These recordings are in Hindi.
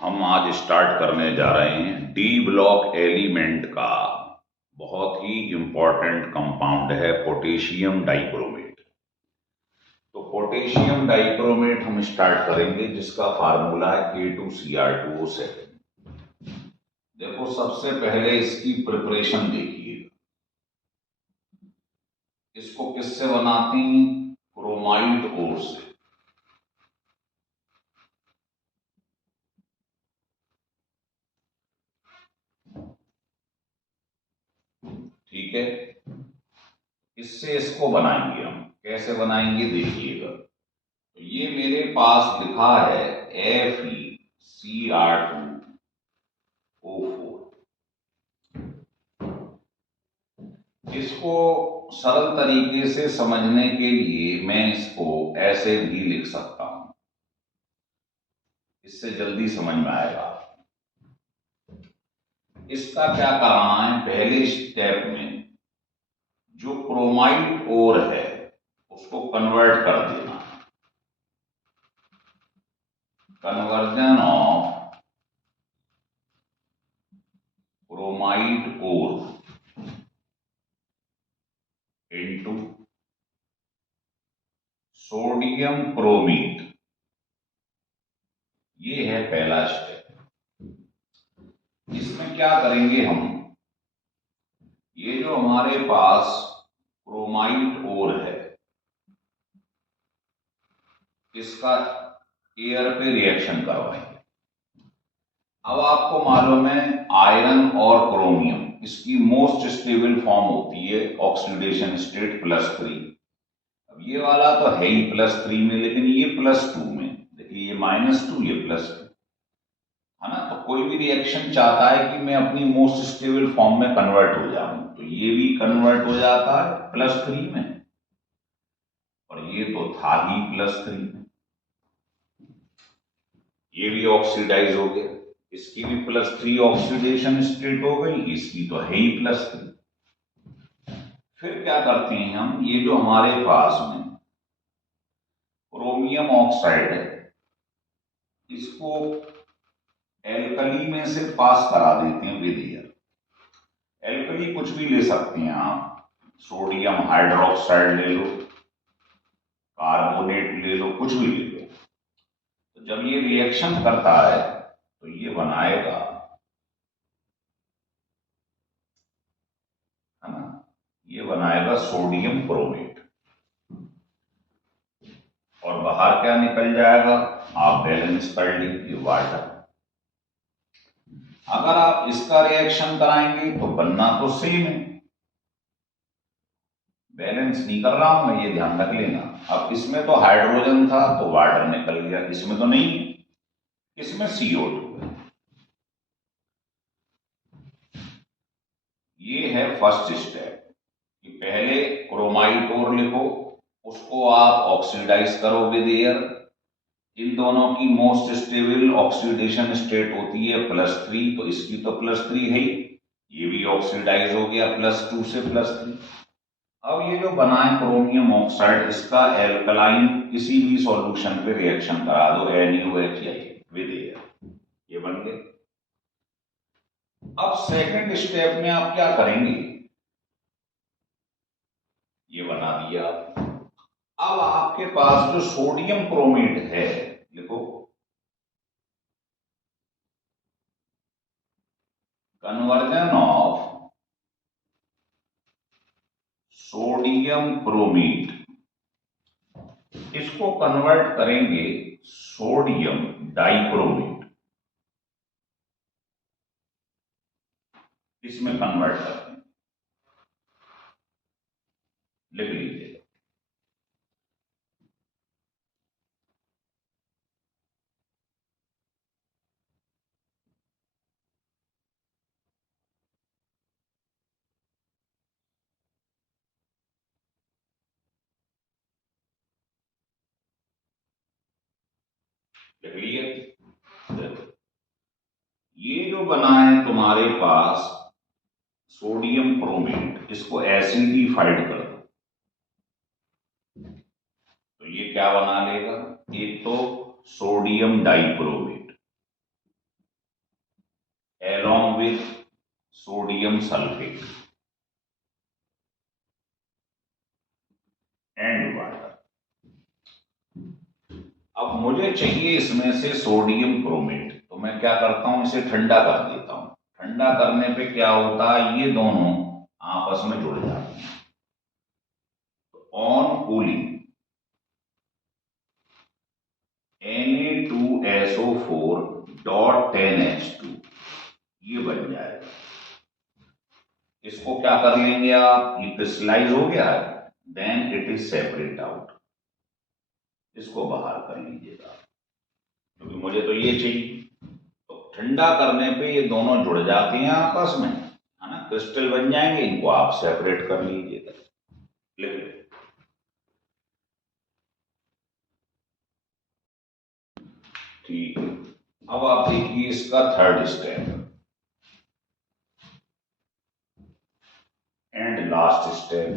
हम आज स्टार्ट करने जा रहे हैं डी ब्लॉक एलिमेंट का बहुत ही इंपॉर्टेंट कंपाउंड है पोटेशियम डाइक्रोमेट। तो पोटेशियम डाइक्रोमेट हम स्टार्ट करेंगे जिसका फार्मूला है K2Cr2O7। देखो सबसे पहले इसकी प्रिपरेशन देखिए, इसको किससे बनाते हैं? क्रोमाइड ओर से। ठीक है, इससे इसको बनाएंगे हम। कैसे बनाएंगे देखिएगा। तो ये मेरे पास लिखा है FeCr2O4। इसको सरल तरीके से समझने के लिए मैं इसको ऐसे भी लिख सकता हूं, इससे जल्दी समझ में आएगा। इसका क्या करना है, पहले स्टेप में जो क्रोमाइड ओर है उसको कन्वर्ट कर देना। Conversion of chromide ore into sodium chromate, ये है पहला स्टेप। इसमें क्या करेंगे हम, ये जो हमारे पास क्रोमाइड ओर है इसका एयर पे रिएक्शन करवाएंगे। अब आपको मालूम है आयरन और क्रोमियम इसकी मोस्ट स्टेबल फॉर्म होती है ऑक्सीडेशन स्टेट +3। अब ये वाला तो है ही +3 में, लेकिन ये +2 में। देखिए ये -2 ये +2 है ना। तो कोई भी रिएक्शन चाहता है कि मैं अपनी मोस्ट स्टेबल फॉर्म में कन्वर्ट हो जाऊं, तो ये भी कन्वर्ट हो जाता है +3 में, और ये तो था ही +3 में। ये भी ऑक्सीडाइज हो गया, इसकी भी +3 ऑक्सीडेशन स्टेट हो गई, इसकी तो है ही +3। फिर क्या करते हैं हम, ये जो हमारे पास में क्रोमियम ऑक्साइड है इसको एल्कली में से पास करा देते हैं विद एयर। एल्कली कुछ भी ले सकते हैं आप, सोडियम हाइड्रोक्साइड ले लो, कार्बोनेट ले लो, कुछ भी ले लो। तो जब ये रिएक्शन करता है तो ये बनाएगा, है ना, ये बनाएगा सोडियम क्रोमेट, और बाहर क्या निकल जाएगा, आप बैलेंस कर लीजिए वाटर। अगर आप इसका रिएक्शन कराएंगे तो बनना तो सेम है, बैलेंस नहीं कर रहा हूं मैं, ये ध्यान रख लेना। अब इसमें तो हाइड्रोजन था तो वाटर निकल गया, इसमें तो नहीं है, इसमें CO2 है। ये है फर्स्ट स्टेप कि पहले क्रोमाइड ओर लिखो, उसको आप ऑक्सीडाइज करो विद एयर। इन दोनों की मोस्ट स्टेबल ऑक्सीडेशन स्टेट होती है +3, तो इसकी तो +3 है ही, ये भी ऑक्सीडाइज हो गया +2 से +3। अब ये जो बना है क्रोमियम ऑक्साइड, इसका एल्कलाइन किसी भी सॉल्यूशन पे रिएक्शन करा दो NaOH विद एयर, ये बन गए। अब सेकंड स्टेप में आप क्या करेंगे, ये बना दिया। अब आपके पास जो सोडियम क्रोमेट है, लिखो कन्वर्जन ऑफ सोडियम क्रोमेट, इसको कन्वर्ट करेंगे सोडियम डाइक्रोमेट, इसमें कन्वर्ट करते हैं, लिख लीजिए। लिख लिए, देखो ये जो बना है तुम्हारे पास सोडियम क्रोमेट, इसको एसिडिफाइड कर दो तो ये क्या बना लेगा, एक तो sodium dichromate, with sodium sulphate and water. अब मुझे चाहिए इसमें से सोडियम क्रोमेट, तो मैं क्या करता हूं, इसे ठंडा कर देता हूं। ठंडा करने पे क्या होता है, ये दोनों आपस में जुड़ जाते हैं। तो ऑन कूलिंग Na2SO4.10H2 ये बन जाएगा। इसको क्या कर लेंगे आप, ये क्रिस्टलाइज हो गया है, then it is separate out. इसको बाहर कर लीजिएगा, क्योंकि मुझे तो ये चाहिए। तो ठंडा करने पे ये दोनों जुड़ जाते हैं आपस में, है ना, क्रिस्टल बन जाएंगे। इनको आप सेपरेट कर लीजिएगा। लिख लो। ठीक है, अब आप देखिए इसका third step and last step.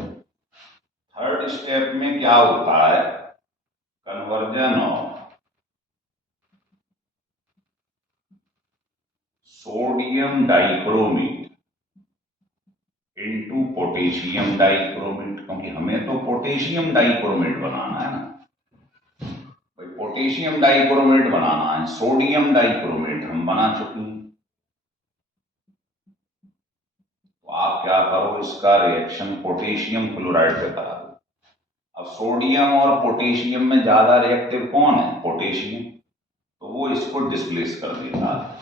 Third step में क्या होता है, conversion of sodium dichromate into potassium dichromate, क्योंकि हमें तो पोटेशियम डाइक्रोमेट बनाना है ना भाई, पोटेशियम डाइक्रोमेट बनाना है। सोडियम डाइक्रोमेट हम बना चुके हैं। तो आप क्या करो, इसका रिएक्शन पोटेशियम क्लोराइड पे करा दो। अब सोडियम और पोटेशियम में ज्यादा रिएक्टिव कौन है, पोटेशियम, तो वो इसको डिस्प्लेस कर देता है,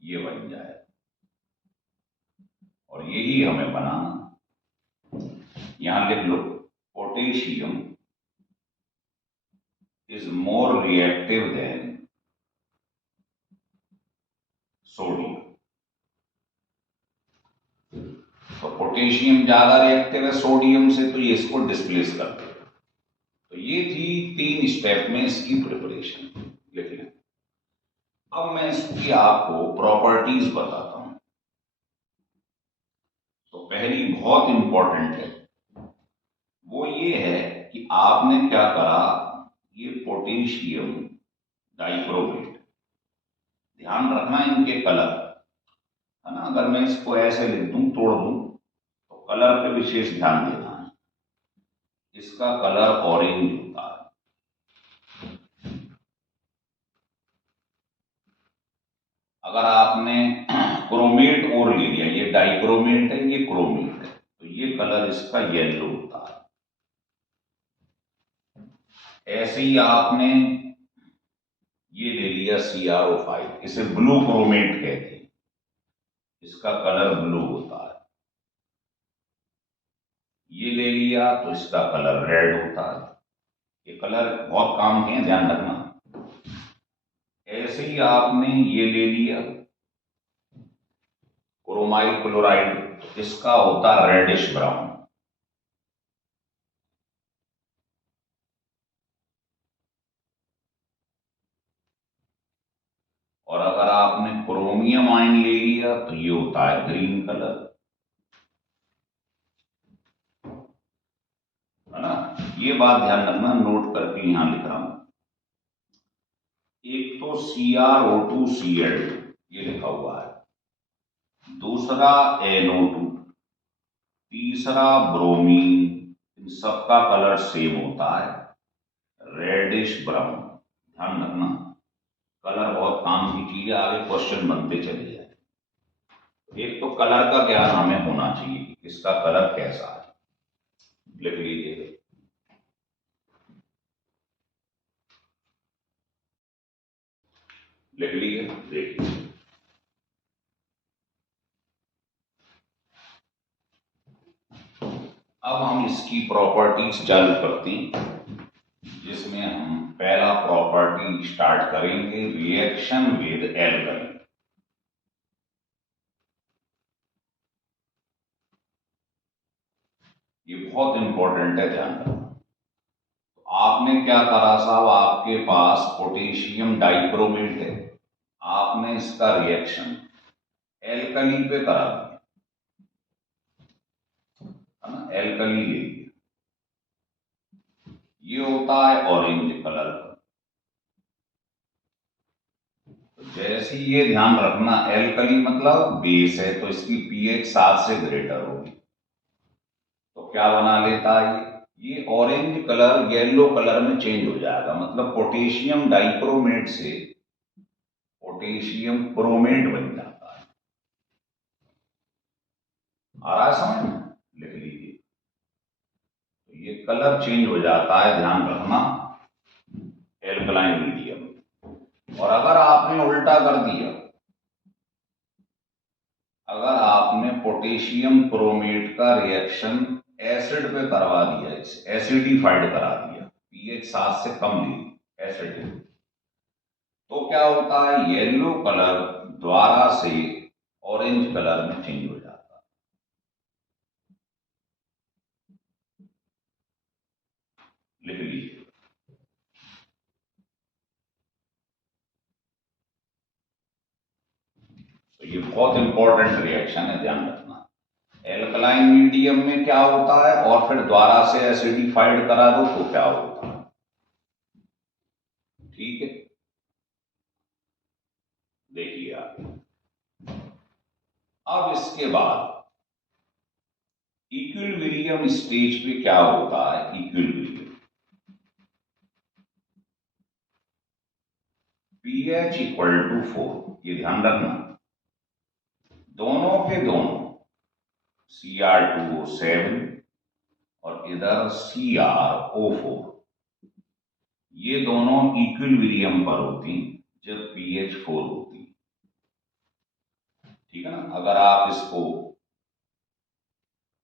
ये बन जाए। और यही हमें बनाना। यहां लिख लो, potassium is more reactive than sodium. तो पोटेशियम ज्यादा रिएक्टिव है सोडियम से, तो ये इसको डिस्प्लेस कर देगा। तो ये थी 3 स्टेप में इसकी प्रिपरेशन। लिख लें। अब मैं इसकी आपको प्रॉपर्टीज बताता हूं। तो पहली बहुत इंपॉर्टेंट है, वो ये है कि आपने क्या करा, ये पोटेशियम डाइक्रोमेट, ध्यान रखना इनके कलर, है ना। अगर मैं इसको ऐसे लिख दूं, तोड़ दूं, तो कलर पे विशेष ध्यान देना है। इसका कलर ऑरेंज होता है। अगर आपने क्रोमेट और ले लिया, ये डाइक्रोमेट है, ये क्रोमेट है, तो ये कलर इसका येलो होता है। ऐसे ही आपने ये ले लिया CrO5, इसे ब्लू क्रोमेट कहते हैं, इसका कलर ब्लू होता है। ये ले लिया तो इसका कलर रेड होता है। ये कलर बहुत काम के हैं, ध्यान रखना। ऐसे ही आपने ये ले लिया क्रोमाइल क्लोराइड, तो इसका होता है रेडिश ब्राउन। और अगर आपने क्रोमियम आयन ले लिया तो ये होता है ग्रीन कलर, है ना। ये बात ध्यान रखना, नोट करके यहां लिख रहा हूं। एक तो CrO2Cl ये लिखा हुआ है, दूसरा NO2, तीसरा ब्रोमीन। इन सबका कलर सेम होता है, रेडिश ब्राउन। ध्यान रखना, कलर बहुत काम की चीज है, आगे क्वेश्चन बनते चले जाए। एक तो कलर का ज्ञान हमें होना चाहिए कि किसका कलर कैसा है। लिख लीजिए। लिख लीजिए, देखिए। अब हम इसकी प्रॉपर्टीज चालू करते हैं, जिसमें हम पहला प्रॉपर्टी स्टार्ट करेंगे, रिएक्शन विद एल्कली। ये बहुत इंपॉर्टेंट है, ध्यान रखना। तो आपने क्या करा साहब, आपके पास पोटेशियम डाइक्रोमेट है, आपने इसका रिएक्शन एल्कली पे करा दिया, है ना, एल्कली ले लिया। ये होता है ऑरेंज कलर का। जैसे ये ध्यान रखना, एल्कली मतलब बेस है तो इसकी पीएच 7 से ग्रेटर होगी, तो क्या बना लेता है ये ऑरेंज कलर येलो कलर में चेंज हो जाएगा, मतलब पोटेशियम डाइक्रोमेट से पोटेशियम क्रोमेट बन जाता है। आ रहा है समझ में? लिख लीजिए। तो ये कलर चेंज हो जाता है, ध्यान रखना, एल्कलाइन मीडियम। और अगर आपने उल्टा कर दिया, अगर आपने पोटेशियम क्रोमेट का रिएक्शन एसिड पे करवा दिया, एसिडिफाइड करा दिया, पीएच 7 से कम ली एसिड, तो क्या होता है, येलो कलर द्वारा से ऑरेंज कलर में चेंज हो जाता है। लिख लीजिए। तो ये बहुत इंपॉर्टेंट रिएक्शन है, ध्यान रखना। एल्कलाइन मीडियम में क्या होता है और फिर द्वारा से एसिडिफाइड करा दो तो क्या होता है, ठीक है। देखिए आगे। अब इसके बाद इक्विलिब्रियम स्टेज पे क्या होता है, इक्विलिब्रियम pH इक्वल टू 4, ये ध्यान रखना, दोनों के दोनों Cr2O7 और इधर CrO4, ये दोनों इक्विलिब्रियम पर होती जब pH 4 होती, ठीक है ना। अगर आप इसको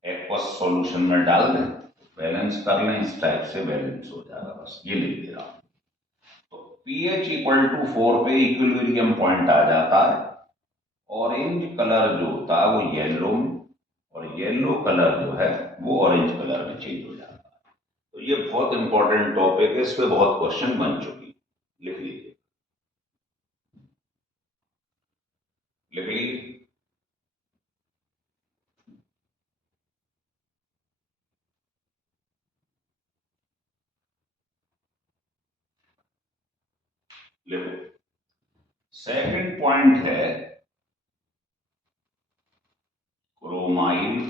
एक्वस सॉल्यूशन में डाल दें तो बैलेंस कर लें, इस टाइप से बैलेंस हो जाएगा, बस ये लिख दे रहा हूं। तो pH इक्वल टू 4 पे इक्विलिब्रियम पॉइंट आ जाता है, ऑरेंज कलर जो होता है वो येलो में, और येलो कलर जो है वो ऑरेंज कलर में चेंज हो जाता है। तो ये बहुत इंपॉर्टेंट टॉपिक है, इस पे बहुत क्वेश्चन बन चुकी, लिख लीजिए। लिख लीजिए। लिखो। सेकंड पॉइंट है क्रोमाइल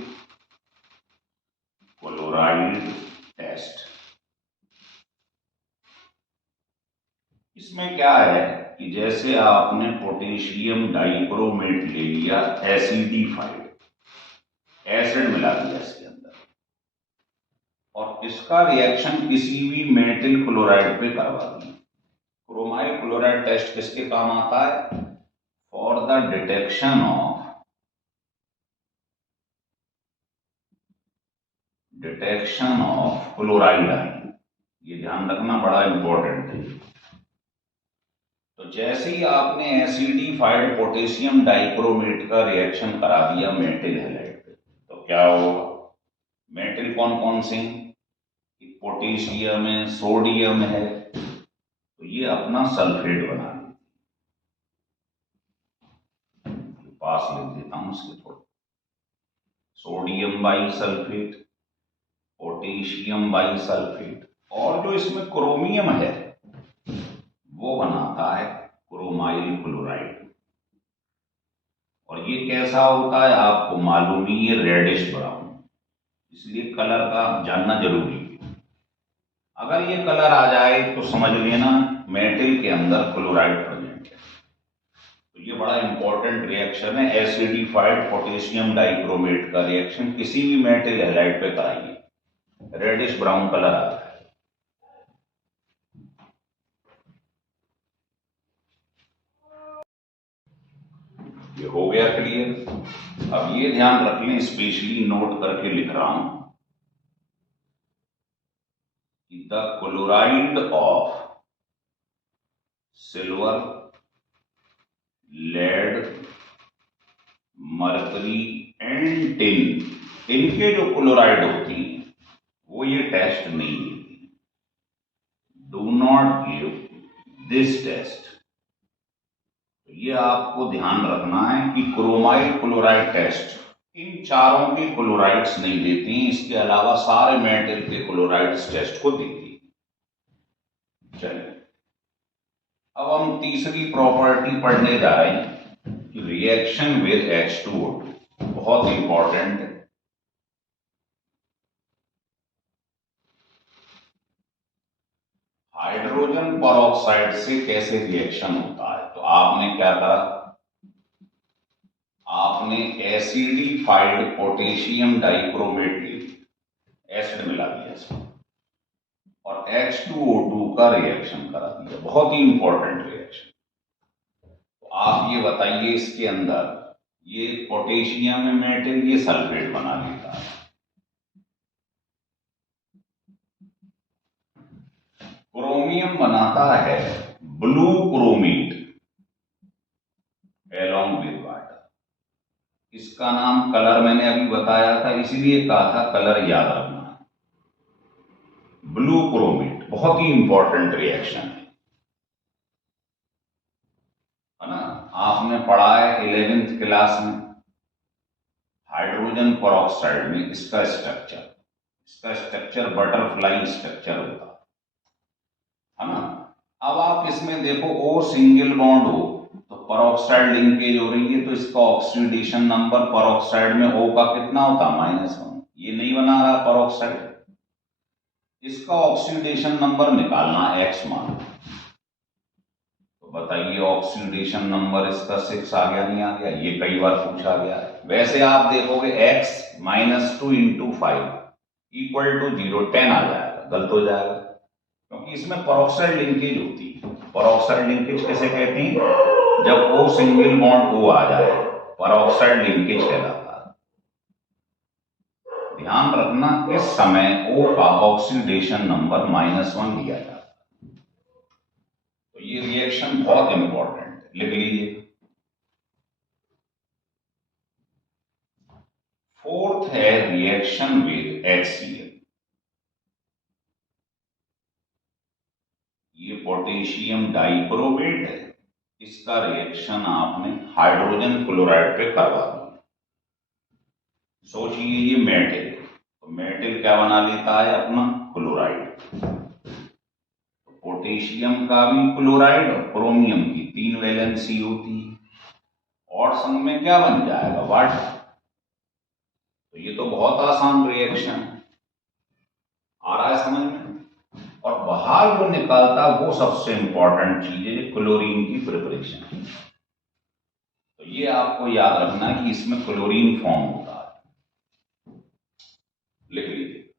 क्लोराइड टेस्ट। इसमें क्या है कि जैसे आपने पोटेशियम डाइक्रोमेट ले लिया, एसिडिफाइड, एसिड मिला दिया इसके अंदर, और इसका रिएक्शन किसी भी मेटल क्लोराइड पे करवा दिया। क्रोमाइल क्लोराइड टेस्ट किसके काम आता है, for the detection of chloride ion. ये ध्यान रखना, बड़ा इंपॉर्टेंट है। तो जैसे ही आपने एसिडिफाइड पोटेशियम डाइक्रोमेट का रिएक्शन करा दिया मेटल हैलाइड पे, तो क्या होगा, मेटल कौन कौन से, पोटेशियम है, सोडियम है, तो ये अपना सल्फेट बना देती, पास लिख देता हूं इसके थोड़ा, sodium by sulphate, potassium by sulphate, और जो इसमें क्रोमियम है वो बनाता है क्रोमाइल क्लोराइड। और ये कैसा होता है आपको मालूम ही, ये रेडिश ब्राउन, इसलिए कलर का जानना जरूरी है। अगर ये कलर आ जाए तो समझ लेना मेटल के अंदर क्लोराइड प्रेजेंट है। तो ये बड़ा इंपॉर्टेंट रिएक्शन है, एसिडिफाइड पोटेशियम डाइक्रोमेट का रिएक्शन किसी भी मेटल हैलाइड पे कराइए, रेडिश ब्राउन कलर आता है। ये हो गया क्लियर। अब ये ध्यान रख लें, स्पेशली नोट करके लिख रहा हूं, the chloride of silver, lead, mercury and tin, इनके जो क्लोराइड होती हैं वो ये टेस्ट नहीं देती। Do not give this test. ये आपको ध्यान रखना है कि क्रोमाइल क्लोराइड टेस्ट इन चारों के क्लोराइड्स नहीं देती, इसके अलावा सारे मेटल के क्लोराइड्स टेस्ट को देती। चलिए अब हम तीसरी प्रॉपर्टी पढ़ने जा रहे हैं कि रिएक्शन विद H2O2, बहुत इंपॉर्टेंट है। हाइड्रोजन परऑक्साइड से कैसे रिएक्शन होता है? तो आपने क्या करा, आपने एसिडिफाइड पोटेशियम डाइक्रोमेट ले लिया, एसिड मिला दिया इसमें और H2O2 का रिएक्शन करा दिया, बहुत ही इंपॉर्टेंट रिएक्शन। तो आप ये बताइए, इसके अंदर ये पोटेशियम में मेटल ये सल्फेट बना लेता है, क्रोमियम बनाता है blue chromate along with water. इसका नाम कलर मैंने अभी बताया था, इसीलिए कहा था कलर याद रखना है, ब्लू क्रोमेट, बहुत ही इंपॉर्टेंट रिएक्शन है ना। आपने पढ़ा है 11th क्लास में हाइड्रोजन परऑक्साइड में इसका स्ट्रक्चर बटरफ्लाई स्ट्रक्चर होता है ना। अब आप इसमें देखो O सिंगल बॉन्ड हो तो परऑक्साइड लिंकेज हो रही है, तो इसका ऑक्सीडेशन नंबर परऑक्साइड में O का कितना होता है, -1। ये नहीं बना रहा परऑक्साइड, इसका ऑक्सीडेशन नंबर निकालना X मान। तो बताइए ऑक्सीडेशन नंबर इसका 6 आ गया, नहीं आ गया? ये कई बार पूछा गया है। वैसे आप देखोगे X -2 × 5 = 0, 10 आ जाएगा, गलत हो जाएगा क्योंकि इसमें परऑक्साइड लिंकेज होती है। परऑक्साइड लिंकेज कैसे कहते हैं? जब O सिंगल बॉन्ड O आ जाए, परऑक्साइड लिंकेज कहलाता है। ध्यान रखना इस समय O का ऑक्सीडेशन नंबर -1 लिया जाता है। तो ये रिएक्शन बहुत इंपॉर्टेंट है, लिख लीजिए। फोर्थ है रिएक्शन विद HCl। ये पोटेशियम डाइक्रोमेट है, इसका रिएक्शन आपने हाइड्रोजन क्लोराइड पे करवा दिया। सोचिए ये मेटल, तो मेटल क्या बना लेता है अपना, क्लोराइड। तो पोटेशियम का भी क्लोराइड और क्रोमियम की 3 वैलेंसी होती है, और संग में क्या बन जाएगा, वाटर। तो ये तो बहुत आसान रिएक्शन है, आ रहा है समझ में। और बाहर जो निकालता वो सबसे इंपॉर्टेंट चीज है, क्लोरीन की प्रिपरेशन। तो ये आपको याद रखना कि इसमें क्लोरीन फॉर्म होता है, लिख लीजिए।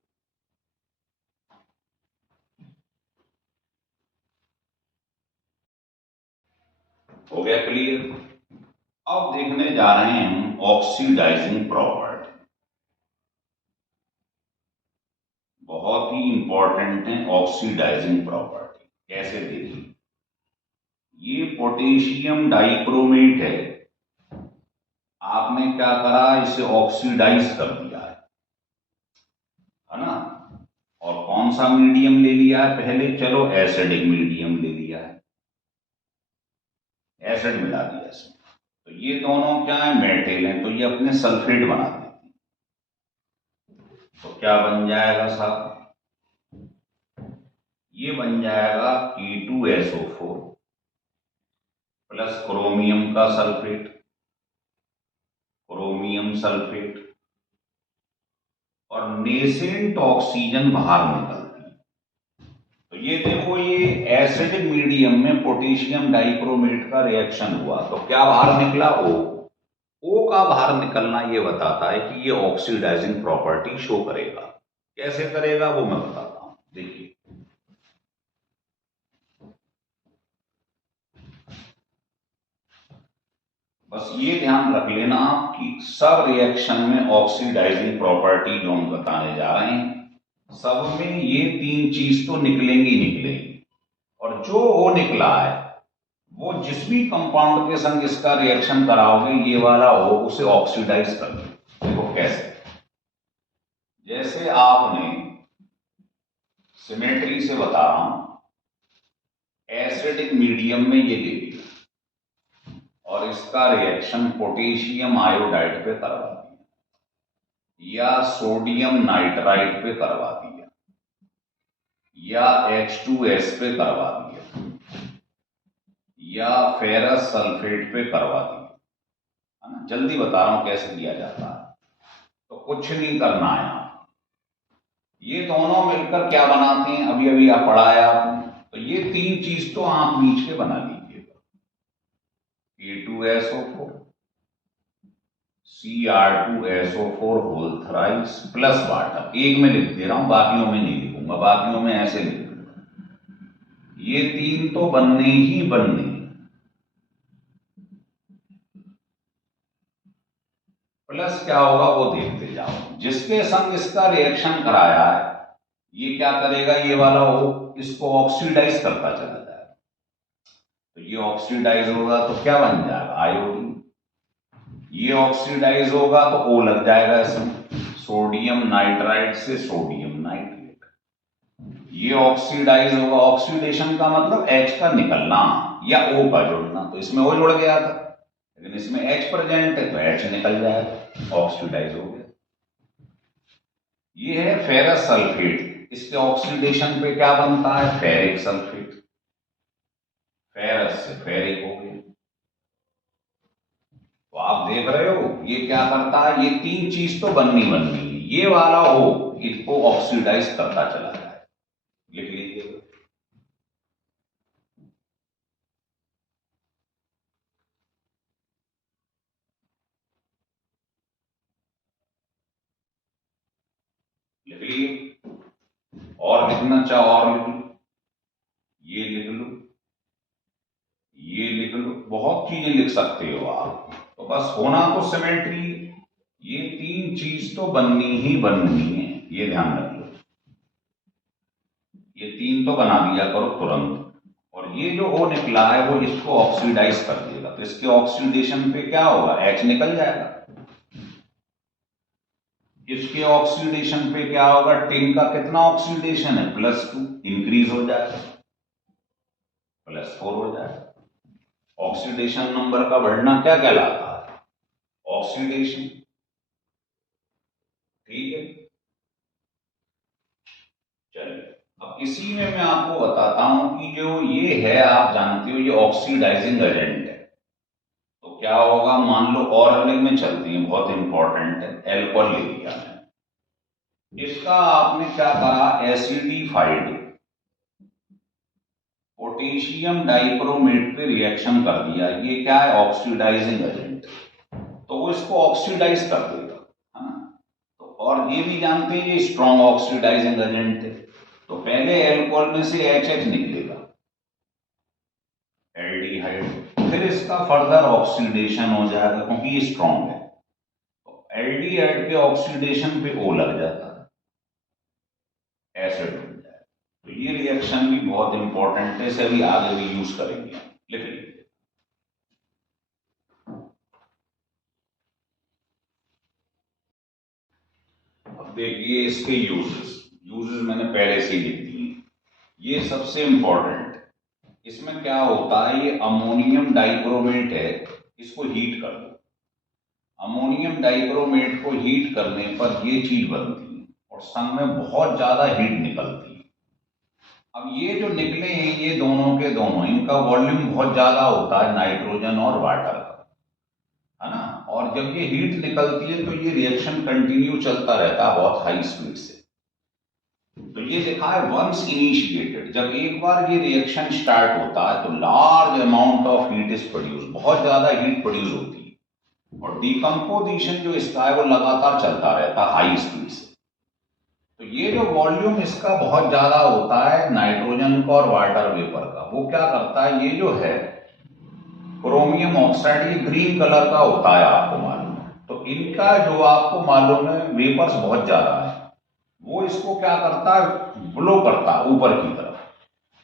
हो गया क्लियर? अब देखने जा रहे हैं हम ऑक्सीडाइजिंग प्रॉपर्टी, बहुत ही इंपॉर्टेंट है ऑक्सीडाइजिंग प्रॉपर्टी। कैसे देखिए, ये पोटेशियम डाइक्रोमेट है, आपने क्या करा, इसे ऑक्सीडाइज कर दिया है ना। और कौन सा मीडियम ले लिया है पहले, चलो एसिडिक मीडियम ले लिया है, एसिड मिला दिया इसमें। तो ये दोनों क्या है, मेटल है, तो ये अपने सल्फेट बना देते हैं। तो क्या बन जाएगा साहब, ये बन जाएगा K2SO4 प्लस क्रोमियम का सल्फेट, क्रोमियम सल्फेट, और नेसेंट ऑक्सीजन बाहर निकलती है। तो ये देखो, ये एसिडिक मीडियम में पोटेशियम डाइक्रोमेट का रिएक्शन हुआ, तो क्या बाहर निकला, O का बाहर निकलना ये बताता है कि ये ऑक्सीडाइजिंग प्रॉपर्टी शो करेगा। कैसे करेगा वो मैं बताता हूं, देखिए। बस ये ध्यान रख लेना कि सब रिएक्शन में ऑक्सीडाइजिंग प्रॉपर्टी जो हम बताने जा रहे हैं, सब में ये 3 चीज तो निकलेंगी निकलेंगी, और जो वो निकला है वो जिस भी कंपाउंड के संग इसका रिएक्शन कराओगे, ये वाला हो उसे ऑक्सीडाइज कर दो। देखो कैसे, जैसे आपने सिमेट्री से बता रहा हूं, एसिडिक मीडियम में ये ले लिया और इसका रिएक्शन पोटेशियम आयोडाइड पे करवा दिया, या सोडियम नाइट्राइड पे करवा दिया, या H2S पे करवा दिया। या फेरस सल्फेट पे करवा दिए, है ना। जल्दी बता रहा हूं कैसे किया जाता है। तो कुछ नहीं करना है आप, ये दोनों मिलकर क्या बनाते हैं अभी अभी आप पढ़ाया आपने। तो ये तीन चीज तो आप नीच के बना लीजिएगा, K2SO4 Cr2SO4 whole thrice plus water. एक में लिख दे रहा हूं, बाकियों में नहीं लिखूंगा, बाकियों में ऐसे लिख दूंगा। ये तीन तो बनने ही बनने, प्लस क्या होगा वो देखते जाओ। जिसके संग इसका रिएक्शन कराया है ये क्या करेगा, ये वाला हो इसको ऑक्सीडाइज करता चला जाएगा। तो ये ऑक्सीडाइज होगा तो क्या बन जाएगा, आयोडीन। ये ऑक्सीडाइज होगा तो O लग जाएगा इसमें, सोडियम नाइट्राइड से सोडियम नाइट्रेट। ये ऑक्सीडाइज होगा, ऑक्सीडेशन का मतलब H का निकलना या O का जुड़ना, तो इसमें O जुड़ गया था, लेकिन इसमें H प्रेजेंट है तो H निकल जाएगा, ऑक्सीडाइज हो गया। ये है फेरस सल्फेट, इसके ऑक्सीडेशन पे क्या बनता है, फेरिक सल्फेट। फेरस से फेरिक हो गया। तो आप देख रहे हो ये क्या करता है, ये तीन चीज तो बननी बननी है। ये वाला हो इसको ऑक्सीडाइज करता चला जाए, लिख लीजिए। लिख लिए, और लिखना चाहो और लिख लो, ये लिख लो, ये लिख लो, बहुत चीजें लिख सकते हो आप। तो बस होना तो सिमेट्री, ये तीन चीज तो बननी ही बननी है, ये ध्यान रख लो। ये तीन तो बना दिया करो तुरंत। और ये जो O निकला है वो इसको ऑक्सीडाइज कर देगा, तो इसके ऑक्सीडेशन पे क्या होगा, H निकल जाएगा। इसके ऑक्सीडेशन पे क्या होगा, टिन का कितना ऑक्सीडेशन है, +2, इंक्रीज हो जाएगा, +4 हो जाएगा। ऑक्सीडेशन नंबर का बढ़ना क्या कहलाता है, ऑक्सीडेशन। ठीक है, चलिए अब इसी में मैं आपको बताता हूं कि जो ये है आप जानते हो ये ऑक्सीडाइजिंग एजेंट है। तो क्या होगा, मान लो ऑर्गेनिक में चलती है, बहुत इंपॉर्टेंट है, एल्कोहल ले लिया मैंने, इसका आपने क्या करा, एसिडिफाइड पोटेशियम डाइक्रोमेट पे रिएक्शन कर दिया। ये क्या है, ऑक्सीडाइजिंग एजेंट, तो वो इसको ऑक्सीडाइज कर देगा, है ना। तो और ये भी जानते हैं ये स्ट्रॉन्ग ऑक्सीडाइजिंग एजेंट है। तो पहले एल्कोहल में से HH निकलेगा, एल्डिहाइड, फिर इसका फर्दर ऑक्सीडेशन हो जाएगा क्योंकि ये स्ट्रॉन्ग है। तो एल्डिहाइड के ऑक्सीडेशन पे O लग जाता है, एसिड बन जाएगा। तो ये रिएक्शन भी बहुत इंपॉर्टेंट है, इसे भी आगे भी यूज करेंगे, लिख लीजिए। अब देखिए इसके यूजेस मैंने पहले से ही लिख दिए। ये सबसे इंपॉर्टेंट, इसमें क्या होता है, ये अमोनियम डाइक्रोमेट है, इसको हीट कर दो। अमोनियम डाइक्रोमेट को हीट करने पर ये चीज बनती है और संग में बहुत ज्यादा हीट निकलती है। अब ये जो निकले हैं ये दोनों के दोनों, इनका वॉल्यूम बहुत ज्यादा होता है नाइट्रोजन और वाटर का, है ना। और जब ये हीट निकलती है तो ये रिएक्शन कंटिन्यू चलता रहता है बहुत हाई स्पीड से। तो ये लिखा है वंस इनिशिएटेड, जब एक बार ये रिएक्शन स्टार्ट होता है तो large amount of heat is produce, बहुत ज्यादा हीट प्रोड्यूस होती है और डिकम्पोजिशन जो इसका है वो लगातार चलता रहता है हाई स्पीड से। तो ये जो वॉल्यूम इसका बहुत ज्यादा होता है नाइट्रोजन का और वाटर वेपर का, वो क्या करता है, ये जो है क्रोमियम ऑक्साइड, ये ग्रीन कलर का होता है, आपको मालूम है। तो इनका जो आपको मालूम है वेपर्स बहुत ज्यादा है, वो इसको क्या करता है, ब्लो करता है ऊपर की तरफ।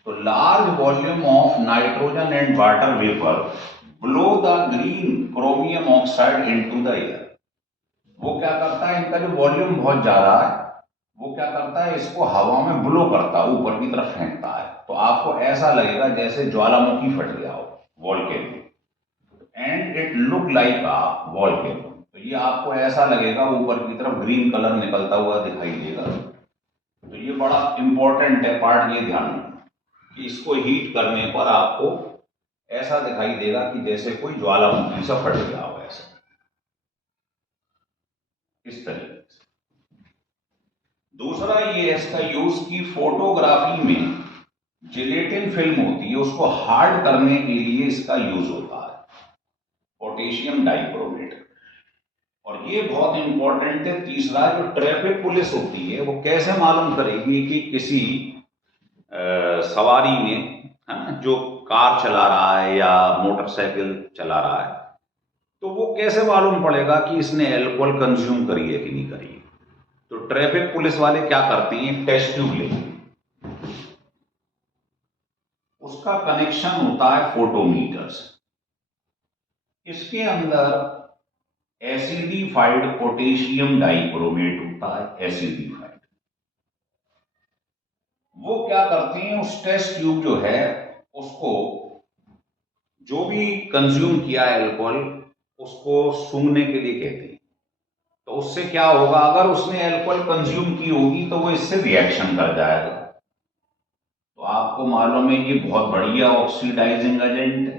तो large volume of nitrogen and water vapour blow the green chromium oxide into the air. वो क्या करता है, इनका जो वॉल्यूम बहुत ज्यादा है वो क्या करता है, इसको हवा में ब्लो करता है, ऊपर की तरफ फेंकता है। तो आपको ऐसा लगेगा जैसे ज्वालामुखी फट गया हो, volcano, and it look like a volcano. तो ये आपको ऐसा लगेगा ऊपर की तरफ ग्रीन कलर निकलता हुआ दिखाई देगा। तो ये बड़ा इंपॉर्टेंट है पार्ट, ये ध्यान रखना कि इसको हीट करने पर आपको ऐसा दिखाई देगा कि जैसे कोई ज्वालामुखी सा फट गया हो, ऐसा इस तरीके से। दूसरा ये इसका यूज की फोटोग्राफी में जिलेटिन फिल्म होती है उसको हार्ड करने के लिए इसका यूज होता है, पोटेशियम डाइक्रोमेट। और ये बहुत इंपॉर्टेंट है। तीसरा, जो ट्रैफिक पुलिस होती है वो कैसे मालूम करेगी कि किसी सवारी ने, है ना, जो कार चला रहा है या मोटरसाइकिल चला रहा है, तो वो कैसे मालूम पड़ेगा कि इसने अल्कोहल कंज्यूम करी है कि नहीं करी है? तो ट्रैफिक पुलिस वाले क्या करते हैं, टेस्ट ट्यूब लेते हैं, उसका कनेक्शन होता है फोटोमीटर से। इसके अंदर एसिडिफाइड पोटेशियम डाइक्रोमेट होता है, एसिडिफाइड। वो क्या करते हैं, उस टेस्ट ट्यूब जो है उसको, जो भी कंज्यूम किया है अल्कोहल, उसको सूंघने के लिए कहते हैं। तो उससे क्या होगा, अगर उसने अल्कोहल कंज्यूम की होगी तो वो इससे रिएक्शन कर जाएगा। तो आपको मालूम है ये बहुत बढ़िया ऑक्सीडाइजिंग एजेंट है।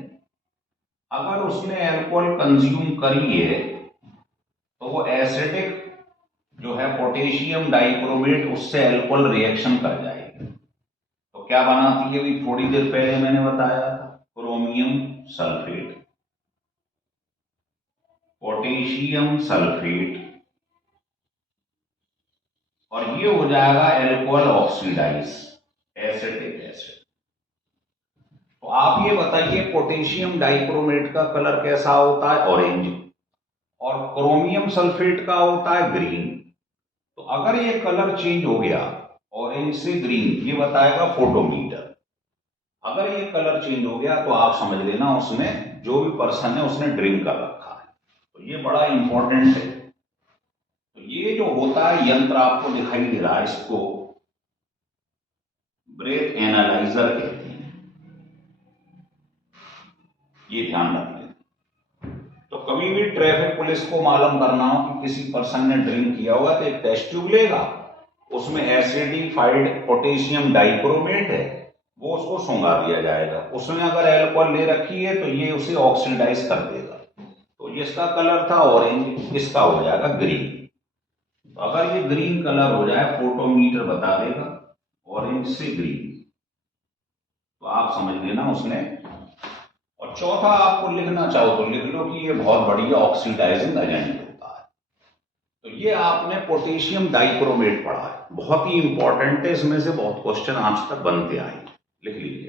अगर उसने अल्कोहल कंज्यूम करी है तो वो एसिडिक जो है पोटेशियम डाइक्रोमेट उससे अल्कोहल रिएक्शन कर जाएगी। तो क्या बनाती है, भी थोड़ी देर पहले मैंने बताया था, क्रोमियम सल्फेट, पोटेशियम सल्फेट, और ये हो जाएगा अल्कोहल ऑक्सीडाइज, एसिटिक एसिड। तो आप ये बताइए, पोटेशियम डाइक्रोमेट का कलर कैसा होता है, ऑरेंज, और क्रोमियम सल्फेट का होता है ग्रीन। तो अगर ये कलर चेंज हो गया ऑरेंज से ग्रीन, ये बताएगा फोटोमीटर। अगर ये कलर चेंज हो गया तो आप समझ लेना उसने, जो भी पर्सन है उसने ड्रिंक कर रखा है। तो ये बड़ा इंपॉर्टेंट है। तो ये जो होता है यंत्र आपको दिखाई दे रहा है, इसको ब्रेथ एनालाइजर कहते हैं, ये ध्यान रखना। तो कभी भी ट्रैफिक पुलिस को मालूम करना हो कि किसी पर्सन ने ड्रिंक किया होगा तो एक टेस्ट ट्यूब लेगा, उसमें एसिडिफाइड पोटेशियम डाइक्रोमेट है, वो उसको सूंघा दिया जाएगा। उसमें अगर अल्कोहल ले रखी है तो ये उसे ऑक्सीडाइज कर देगा। तो जिसका कलर था ऑरेंज, इसका हो जाएगा ग्रीन। तो अगर ये ग्रीन कलर हो जाए, फोटोमीटर बता देगा ऑरेंज से ग्रीन, तो आप समझ लेना उसने। और चौथा, आपको लिखना चाहो तो लिख लो कि ये बहुत बढ़िया ऑक्सीडाइजिंग एजेंट होता है। तो ये आपने पोटेशियम डाइक्रोमेट पढ़ा है, बहुत ही इंपॉर्टेंट है, इसमें से बहुत क्वेश्चन आज तक बनते आए, लिख लीजिए।